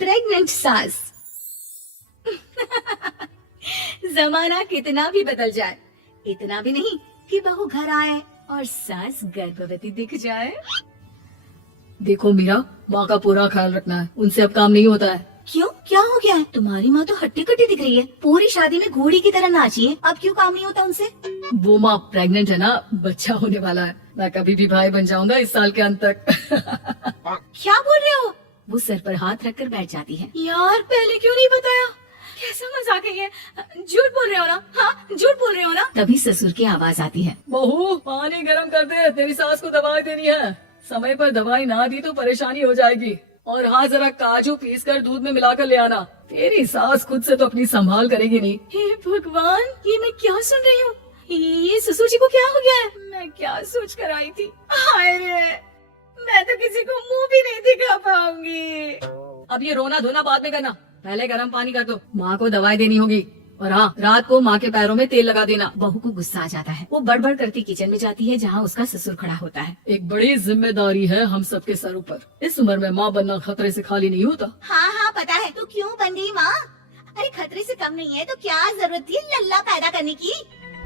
Pregnant सास। जमाना कितना भी बदल जाए, इतना भी नहीं कि बहू घर आए और सास गर्भवती दिख जाए। देखो मीरा, माँ का पूरा ख्याल रखना है, उनसे अब काम नहीं होता है। क्यों, क्या हो गया है? तुम्हारी माँ तो हट्टी कट्टी दिख रही है, पूरी शादी में घोड़ी की तरह नाची है, अब क्यों काम नहीं होता उनसे? वो माँ प्रेग्नेंट है ना, बच्चा होने वाला है, मैं कभी भी भाई बन जाऊंगा इस साल के अंत तक। क्या बोल रहे हो? वो सर पर हाथ रखकर बैठ जाती है। यार पहले क्यों नहीं बताया? कैसा मजाक है ये? झूठ बोल रहे हो ना? हाँ, झूठ बोल रहे हो ना? तभी ससुर की आवाज आती है। बहू पानी गर्म कर दे, तेरी सास को दवाई देनी है। समय पर दवाई ना दी तो परेशानी हो जाएगी। और हाँ, जरा काजू पीस कर दूध में मिलाकर ले आना, तेरी सास खुद से तो अपनी संभाल करेगी नहीं। हे भगवान, ये मैं क्या सुन रही हूँ? ये ससुर जी को क्या हो गया है? मैं क्या सोच कर आई थी? हाय रे, मैं तो किसी को मुंह भी नहीं दिखा पाऊंगी। अब ये रोना धोना बाद में करना, पहले गर्म पानी कर दो, माँ को दवाई देनी होगी। और हाँ, रात को माँ के पैरों में तेल लगा देना। बहू को गुस्सा आ जाता है, वो बड़बड़ करती किचन में जाती है जहाँ उसका ससुर खड़ा होता है। एक बड़ी जिम्मेदारी है हम सबके सरों पर, इस उम्र में माँ बनना खतरे से खाली नहीं होता। हाँ हाँ पता है, तो क्यों बन गई माँ? अरे खतरे से कम नहीं है तो क्या जरूरत थी लल्ला पैदा करने की?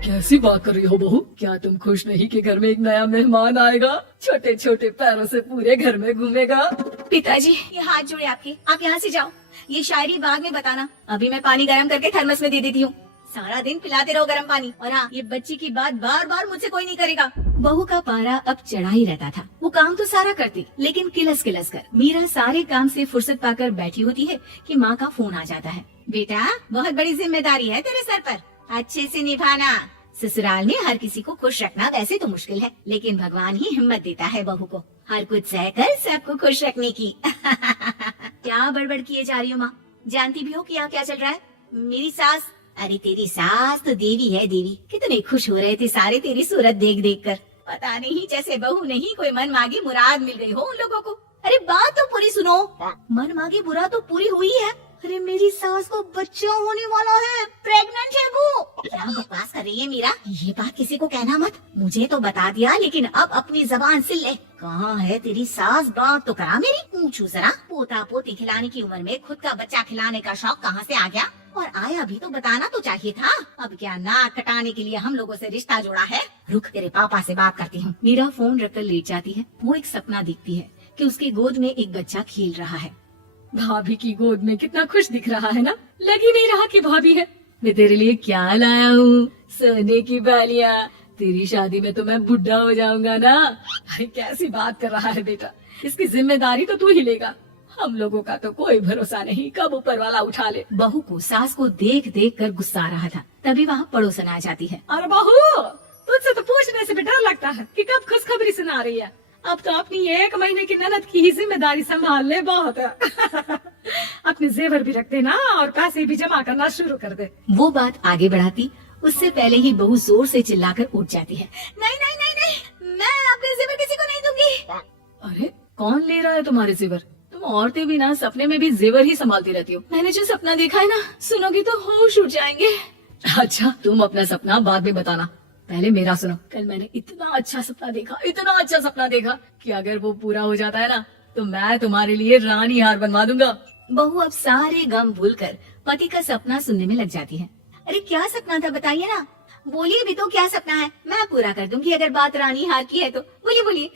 कैसी बात कर रही हो बहू? क्या तुम खुश नहीं कि घर में एक नया मेहमान आएगा, छोटे छोटे पैरों से पूरे घर में घूमेगा? पिताजी ये हाथ जोड़े आपके, आप यहाँ से जाओ, ये शायरी बाद में बताना, अभी मैं पानी गर्म करके थर्मस में दे देती हूँ। सारा दिन पिलाते रहो गर्म पानी। और हाँ, ये बच्ची की बात बार बार मुझसे कोई नहीं करेगा। बहू का पारा अब चढ़ा ही रहता था, वो काम तो सारा करती, लेकिन किलस किलस कर। मीरा सारे काम से फुर्सत पाकर बैठी होती है कि माँ का फोन आ जाता है। बेटा बहुत बड़ी जिम्मेदारी है तेरे सर पर, अच्छे से निभाना। ससुराल में हर किसी को खुश रखना वैसे तो मुश्किल है, लेकिन भगवान ही हिम्मत देता है बहू को हर कुछ सहकर सबको खुश रखने की। क्या बड़बड़ किए जा रही हो माँ? जानती भी हो कि यहाँ क्या चल रहा है? मेरी सास, अरे तेरी सास तो देवी है देवी। कितने खुश हो रहे थे सारे तेरी सूरत देख देख कर। पता नहीं जैसे बहू नहीं कोई मन मांगी मुराद मिल गई हो उन लोगों को। अरे बात तो पूरी सुनो। मन मांगी मुराद तो पूरी हुई है। अरे मेरी सास को बच्चा होने वाला है, प्रेग्नेंट है वो। क्या बकवास कर रही है मीरा? ये बात किसी को कहना मत। मुझे तो बता दिया, लेकिन अब अपनी जबान सिल ले। कहाँ है तेरी सास? बात तो करा मेरी। पूछू जरा, पोता पोती खिलाने की उम्र में खुद का बच्चा खिलाने का शौक कहाँ से आ गया? और आया भी तो बताना तो चाहिए था। अब क्या नाक कटाने के लिए हम लोगों से रिश्ता जोड़ा है? रुक, तेरे पापा से बात करती हूँ। मीरा फोन रखकर लेट जाती है। वो एक सपना देखती है कि उसकी गोद में एक बच्चा खेल रहा है। भाभी की गोद में कितना खुश दिख रहा है ना, लग ही नहीं रहा कि भाभी है। मैं तेरे लिए क्या लाया हूँ, सोने की बालियाँ। तेरी शादी में तो मैं बुढ़ा हो जाऊंगा ना। अरे कैसी बात कर रहा है बेटा, इसकी जिम्मेदारी तो तू ही लेगा। हम लोगों का तो कोई भरोसा नहीं, कब ऊपर वाला उठा ले। बहू को सास को देख देख कर गुस्सा आ रहा था, तभी वहाँ पड़ोसन आ जाती है। अरे बहू, तुझसे तो पूछने से भी डर लगता है कि कब खुशखबरी सुना रही है। अब तो अपनी 1 महीने की ननद की ही जिम्मेदारी संभाल ले, बहुत है। अपने जेवर भी रख देना और पैसे भी जमा करना शुरू कर दे। वो बात आगे बढ़ाती उससे पहले ही बहू जोर से चिल्लाकर उठ जाती है। नहीं नहीं नहीं नहीं, मैं अपने जेवर किसी को नहीं दूंगी। अरे कौन ले रहा है तुम्हारे जेवर? तुम औरतें भी ना सपने में भी जेवर ही संभालती रहती हो। मैंने जो सपना देखा है ना, सुनोगी तो होश उड़ जाएंगे। अच्छा, तुम अपना सपना बाद में बताना, पहले मेरा सुनो। कल मैंने इतना अच्छा सपना देखा, इतना अच्छा सपना देखा कि अगर वो पूरा हो जाता है ना तो मैं तुम्हारे लिए रानी हार बनवा दूंगा। बहू अब सारे गम भूलकर पति का सपना सुनने में लग जाती है। अरे क्या सपना था बताइए ना, बोलिए भी तो क्या सपना है, मैं पूरा कर दूंगी अगर बात रानी हार की है तो। बोलिए बोलिए।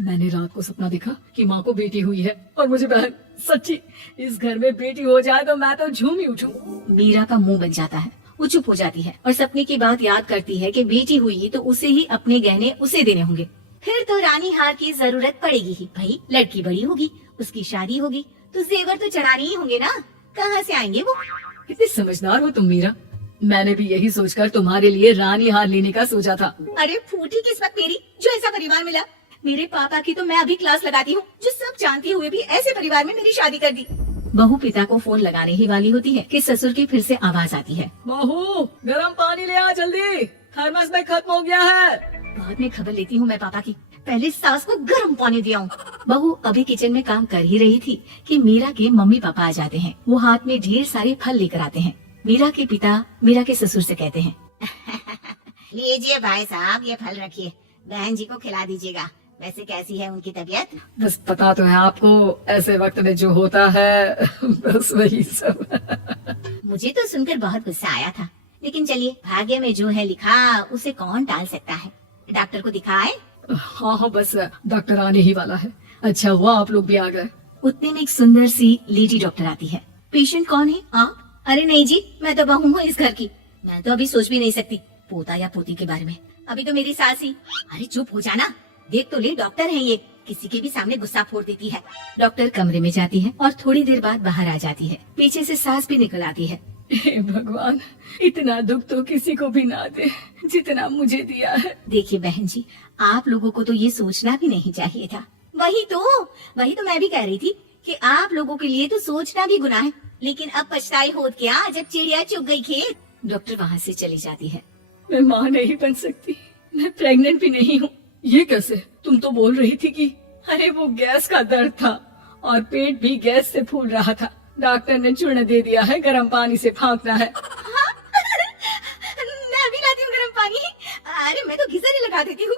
मैंने रात को सपना देखा कि माँ को बेटी हुई है और मुझे बहन। सच्ची, इस घर में बेटी हो जाए तो मैं तो झूम ही उठूं। मीरा का मुंह बन जाता है, वो चुप हो जाती है और सपने की बात याद करती है कि बेटी हुई तो उसे ही अपने गहने उसे देने होंगे। फिर तो रानी हार की जरूरत पड़ेगी ही। भाई लड़की बड़ी होगी, उसकी शादी होगी तो जेवर तो चढ़ाने ही होंगे ना, कहाँ से आएंगे वो? कितनी समझदार हो तुम मीरा। मैंने भी यही सोचकर तुम्हारे लिए रानी हार लेने का सोचा था। अरे फूटी किस्मत मेरी जो ऐसा परिवार मिला। मेरे पापा की तो मैं अभी क्लास लगाती हूँ, जो सब जानते हुए भी ऐसे परिवार में मेरी शादी कर दी। बहू पिता को फोन लगाने ही वाली होती है कि ससुर की फिर से आवाज आती है। बहू गर्म पानी ले आ जल्दी, थर्मस में खत्म हो गया है। बाद में खबर लेती हूँ मैं पापा की, पहले सास को गर्म पानी दिया हूँ। बहू अभी किचन में काम कर ही रही थी कि मीरा के मम्मी पापा आ जाते हैं। वो हाथ में ढेर सारे फल लेकर आते हैं। मीरा के पिता मीरा के ससुर से कहते हैं, लीजिए भाई साहब, ये फल रखिए, बहन जी को खिला दीजिएगा। वैसे कैसी है उनकी तबीयत? बस पता तो है आपको, ऐसे वक्त में जो होता है बस वही सब। मुझे तो सुनकर बहुत गुस्सा आया था, लेकिन चलिए, भाग्य में जो है लिखा उसे कौन टाल सकता है। डॉक्टर को दिखाए? हाँ हाँ, बस डॉक्टर आने ही वाला है। अच्छा हुआ आप लोग भी आ गए। उतने में एक सुंदर सी लेडी डॉक्टर आती है। पेशेंट कौन है आप? अरे नहीं जी, मैं तो बहू हूँ इस घर की। मैं तो अभी सोच भी नहीं सकती पोता या पोती के बारे में। अभी तो मेरी सास ही। अरे चुप हो जाना, देख तो ले, डॉक्टर है ये, किसी के भी सामने गुस्सा फोड़ देती है। डॉक्टर कमरे में जाती है और थोड़ी देर बाद बाहर आ जाती है। पीछे से सास भी निकल आती है। हे भगवान, इतना दुख तो किसी को भी ना दे जितना मुझे दिया है। देखिए बहन जी, आप लोगों को तो ये सोचना भी नहीं चाहिए था। वही तो मैं भी कह रही थी कि आप लोगों के लिए तो सोचना भी गुनाह है, लेकिन अब पछताई होत क्या जब चिड़िया चुग गई खेत। डॉक्टर वहाँ से चली जाती है। मैं माँ नहीं बन सकती, मैं प्रेग्नेंट भी नहीं हूँ। ये कैसे? तुम तो बोल रही थी कि अरे वो गैस का दर्द था और पेट भी गैस से फूल रहा था। डॉक्टर ने चूर्ण दे दिया है, गर्म पानी से फाँकना है। मैं अभी लाती हूँ गर्म पानी। अरे मैं तो गीजर ही लगा देती हूँ।